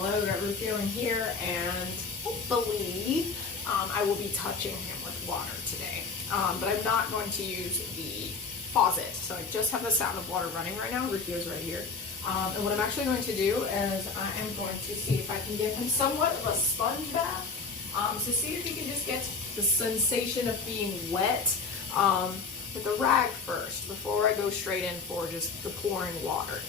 Hello, got Rufio in here, and hopefully I will be touching him with water today. But I'm not going to use the faucet, so I just have the sound of water running right now. Rufio's right here. And what I'm actually going to do is I am going to see if I can give him somewhat of a sponge bath. So see if he can just get the sensation of being wet with a rag first before I go straight in for just the pouring water.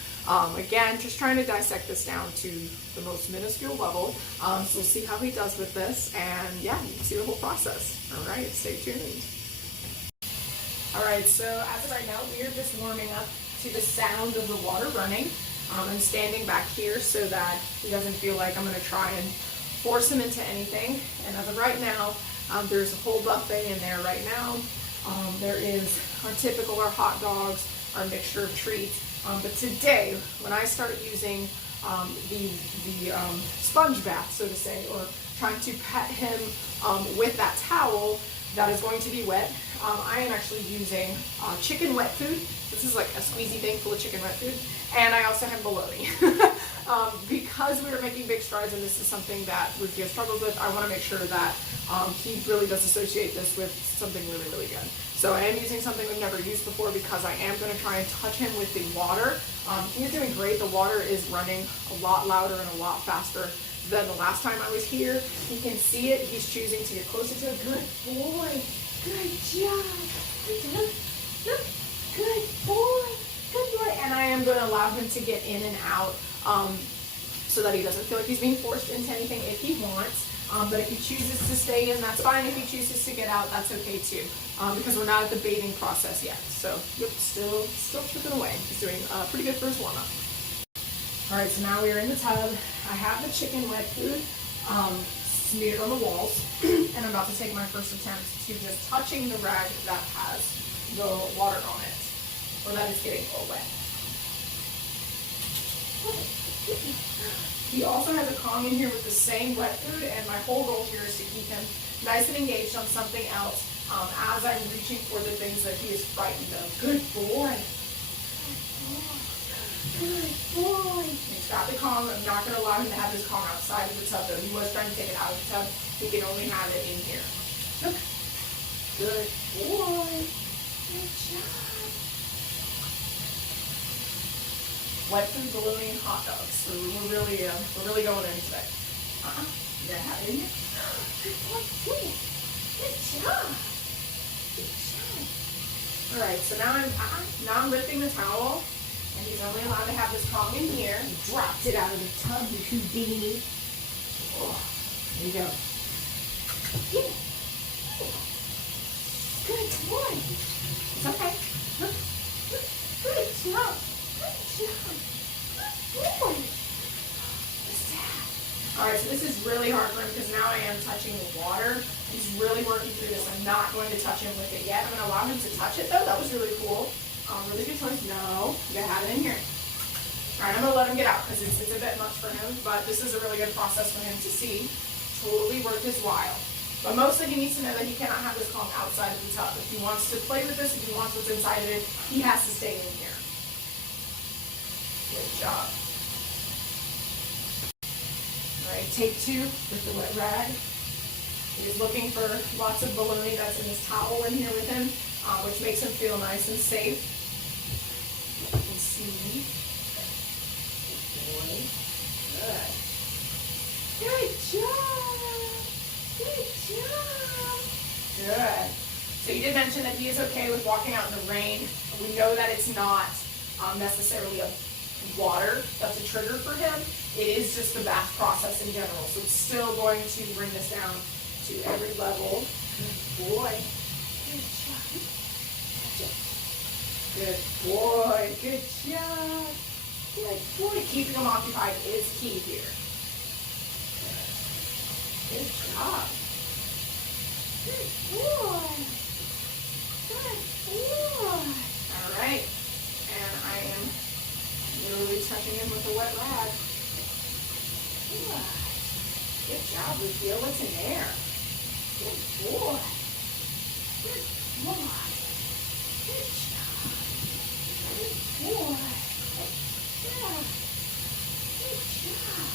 Again, just trying to dissect this down to the most minuscule level. So we'll see how he does with this, and yeah, you can see the whole process. All right, stay tuned. All right, so as of right now, we are just warming up to the sound of the water running. I'm standing back here so that he doesn't feel like I'm gonna try and force him into anything. And as of right now, there's a whole buffet in there right now. There is our typical, our hot dogs, our mixture of treats. But today, when I start using the sponge bath, so to say, or trying to pet him with that towel that is going to be wet, I am actually using chicken wet food. This is like a squeezy thing full of chicken wet food. And I also have bologna. Because we are making big strides and this is something that Rufio struggles with, I want to make sure that he really does associate this with something really, really good. So I am using something we've never used before because I am going to try and touch him with the water. He is doing great. The water is running a lot louder and a lot faster than the last time I was here. He can see it. He's choosing to get closer to it. Good boy. Good job. Look. Good boy. Good boy. And I am going to allow him to get in and out so that he doesn't feel like he's being forced into anything if he wants. But if he chooses to stay in, that's fine. If he chooses to get out, that's okay too. Because we're not at the bathing process yet. So, yep, still chipping away. He's doing pretty good for his warm-up. All right, so now we are in the tub. I have the chicken wet food smeared on the walls. And I'm about to take my first attempt to just touching the rag that has the water on it. Or that is getting all wet. He also has a Kong in here with the same wet food, and my whole goal here is to keep him nice and engaged on something else as I'm reaching for the things that he is frightened of. Good boy. Good boy. He's got the Kong. I'm not going to allow him to have his Kong outside of the tub, though. He was trying to take it out of the tub. He can only have it in here. Look. Good boy. Good job. Wet food, bologna, and hot dogs. So we're really going in today. You gotta have it in here. Good boy, good job. Good job. All right, so now I'm lifting the towel, and he's only allowed to have this Kong in here. He dropped it out of the tub, you Houdini. Oh, there you go. Get it. Good boy. It's okay. Look. Good job. Alright, so this is really hard for him because now I am touching the water. He's really working through this. I'm not going to touch him with it yet. I'm going to allow him to touch it though. That was really cool. Really good choice. No, you gotta have it in here. Alright, I'm going to let him get out because it's a bit much for him, but this is a really good process for him to see. Totally worth his while. But mostly he needs to know that he cannot have this Kong outside of the tub. If he wants to play with this, if he wants what's inside of it, he has to stay in here. Good job. All right, take 2 with the wet rag. He's looking for lots of bologna that's in his towel in here with him, which makes him feel nice and safe. You can see. Good boy. Good. Good job. Good job. Good. So you did mention that he is okay with walking out in the rain. We know that it's not necessarily a water that's a trigger for him. It is just the bath process in general. So it's still going to bring this down to every level. Good boy. Good job. Good boy. Good job. Good boy. Keeping him occupied is key here. Good job. Good boy. Good boy. All right. And I am literally touching him with a wet rag. Good job, Rufio. What's in there? Good boy. Good boy. Good job. Good boy. Good job. Good job.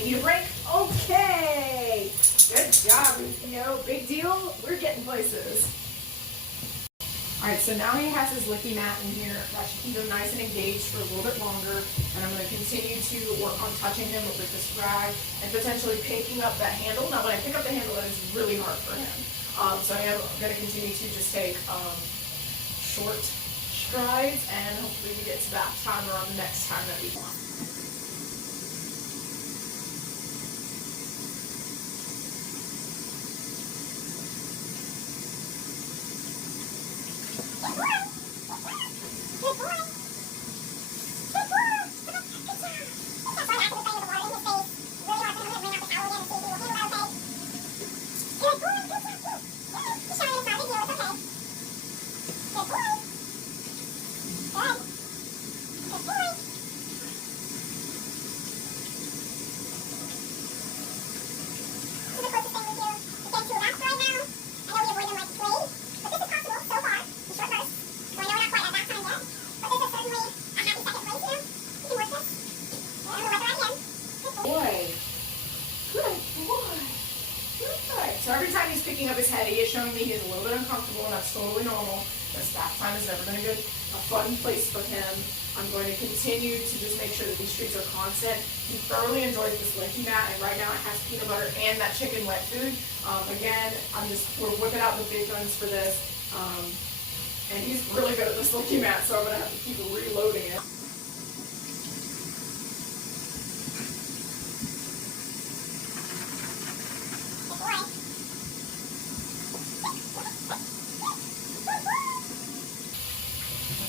Okay, need a break? Okay. Good job, Rufio. Big deal. We're getting places. All right, so now he has his licky mat in here. That should keep him nice and engaged for a little bit longer. And I'm going to continue to work on touching him with this rag and potentially picking up that handle. Now, when I pick up the handle, that is really hard for him. So I am going to continue to just take short strides, and hopefully we get to that time around the next time that we want. So every time he's picking up his head, he is showing me he's a little bit uncomfortable, and that's totally normal. This bath time is never going to be a fun place for him. I'm going to continue to just make sure that these treats are constant. He thoroughly enjoys this licky mat, and right now it has peanut butter and that chicken wet food. Again, we're whipping out the big guns for this. And he's really good at this licky mat, so I'm going to have to keep reloading it.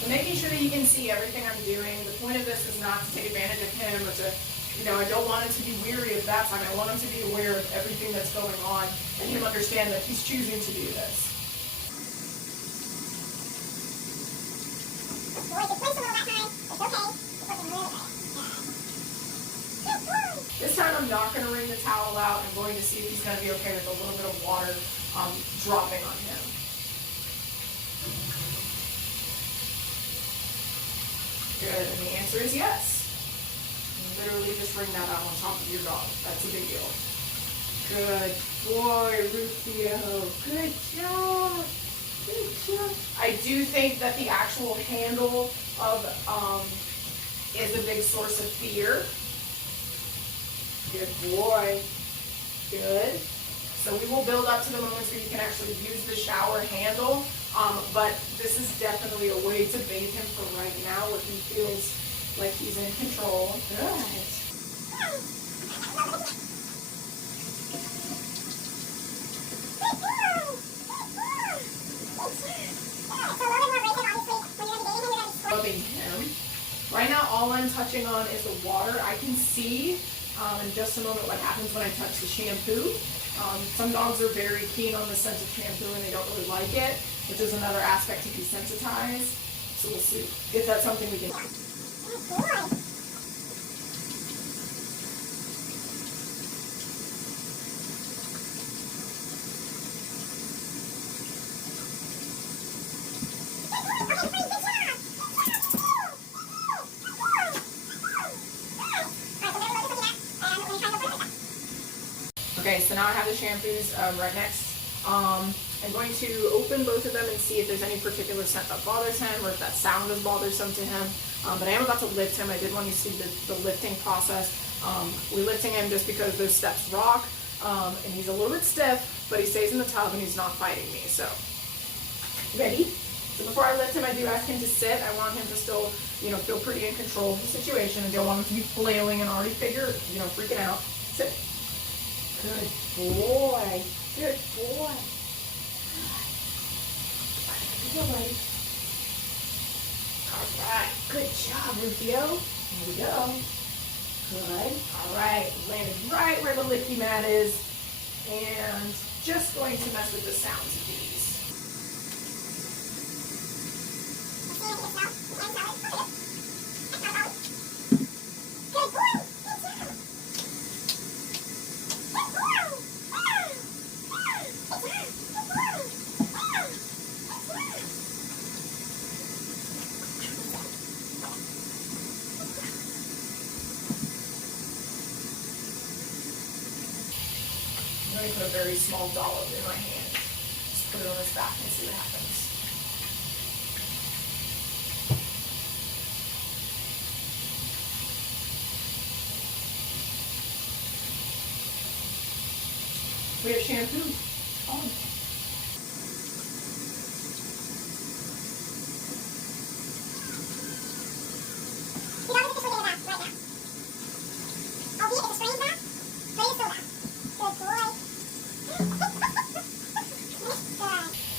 Making sure that you can see everything I'm doing. The point of this is not to take advantage of him or to, I don't want him to be weary of that time. I want him to be aware of everything that's going on and him understand that he's choosing to do this. This time I'm not going to wring the towel out. I'm going to see if he's going to be okay with a little bit of water dropping on him. Good, and the answer is yes. Literally just wring that out on top of your dog. That's a big deal. Good boy, Rufio. Good job. Good job. I do think that the actual handle of is a big source of fear. Good boy. Good. So we will build up to the moments where you can actually use the shower handle. But this is definitely a way to bathe him for right now, where he feels like he's in control. Good. Rubbing him. Right now, all I'm touching on is the water. I can see in just a moment what happens when I touch the shampoo. Some dogs are very keen on the scent of shampoo and they don't really like it, which is another aspect to desensitize. So we'll see if that's something we can do. Okay, so now I have the shampoos right next. I'm going to open both of them and see if there's any particular scent that bothers him or if that sound is bothersome to him. But I am about to lift him. I did want you to see the lifting process. We're lifting him just because those steps rock, and he's a little bit stiff, but he stays in the tub and he's not fighting me. So, ready? So before I lift him, I do ask him to sit. I want him to still, feel pretty in control of the situation. I don't want him to be flailing and already freaking out. Sit. Good boy. Good boy. Good boy. All right. Good job, Rufio. There we go. Good. All right. Landed right where the licky mat is. And just going to mess with the sounds of these. Let me put a very small dollop in my hand. Just put it on his back and see what happens. We have shampoo on.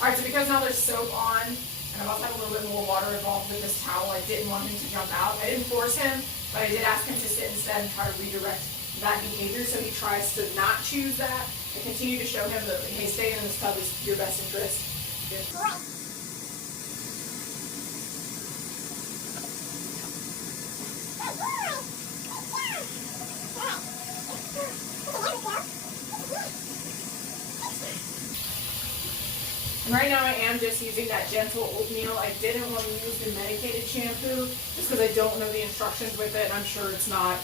Alright, so because now there's soap on, and I'm about to have a little bit more water involved with this towel, I didn't want him to jump out. I didn't force him, but I did ask him to sit instead and try to redirect that behavior, so he tries to not choose that. I continue to show him that, hey, staying in this tub is your best interest. Good boy. And right now I am just using that gentle oatmeal. I didn't want to use the medicated shampoo just because I don't know the instructions with it. I'm sure it's not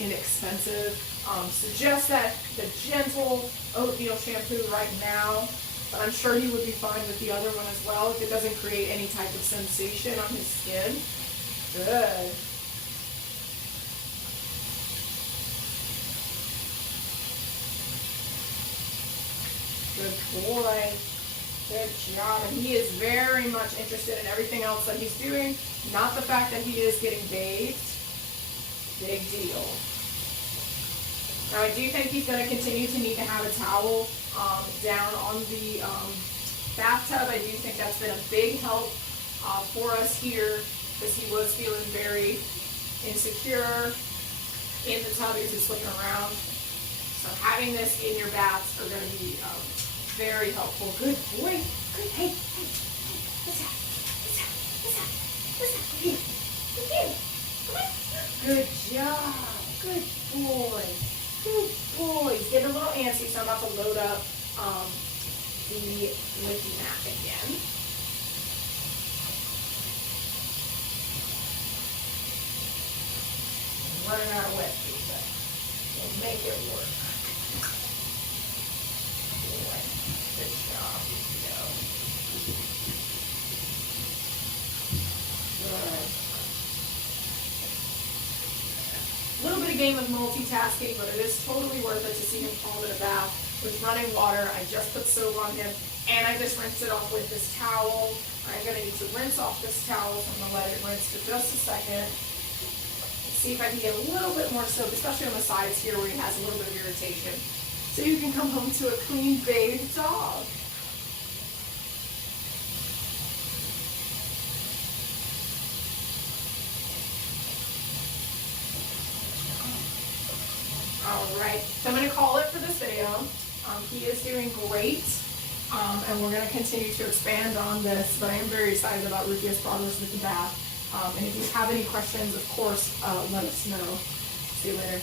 inexpensive. So just that the gentle oatmeal shampoo right now, but I'm sure he would be fine with the other one as well if it doesn't create any type of sensation on his skin. Good. Good boy. Good job. And he is very much interested in everything else that he's doing, not the fact that he is getting bathed. Big deal. Now I do think he's going to continue to need to have a towel down on the bathtub. I do think that's been a big help for us here because he was feeling very insecure in the tub because he's flipping around. So having this in your baths are going to be very helpful. Good boy. Good. Hey. What's that? Here. Come on. Good job. Good boy. Good boy. He's getting a little antsy, so I'm about to load up the licky mat again. I'm running out of wet food, but we'll make it work. Good job, Rufio. Good. A little bit of game of multitasking, but it is totally worth it to see him calm in a bath with running water. I just put soap on him, and I just rinsed it off with this towel. I'm going to need to rinse off this towel, so I'm going to let it rinse for just a second. See if I can get a little bit more soap, especially on the sides here where he has a little bit of irritation. So you can come home to a clean, bathed dog. All right, so I'm going to call it for this video. He is doing great, and we're going to continue to expand on this, but I am very excited about Rufio's progress with the bath. And if you have any questions, of course, let us know. See you later.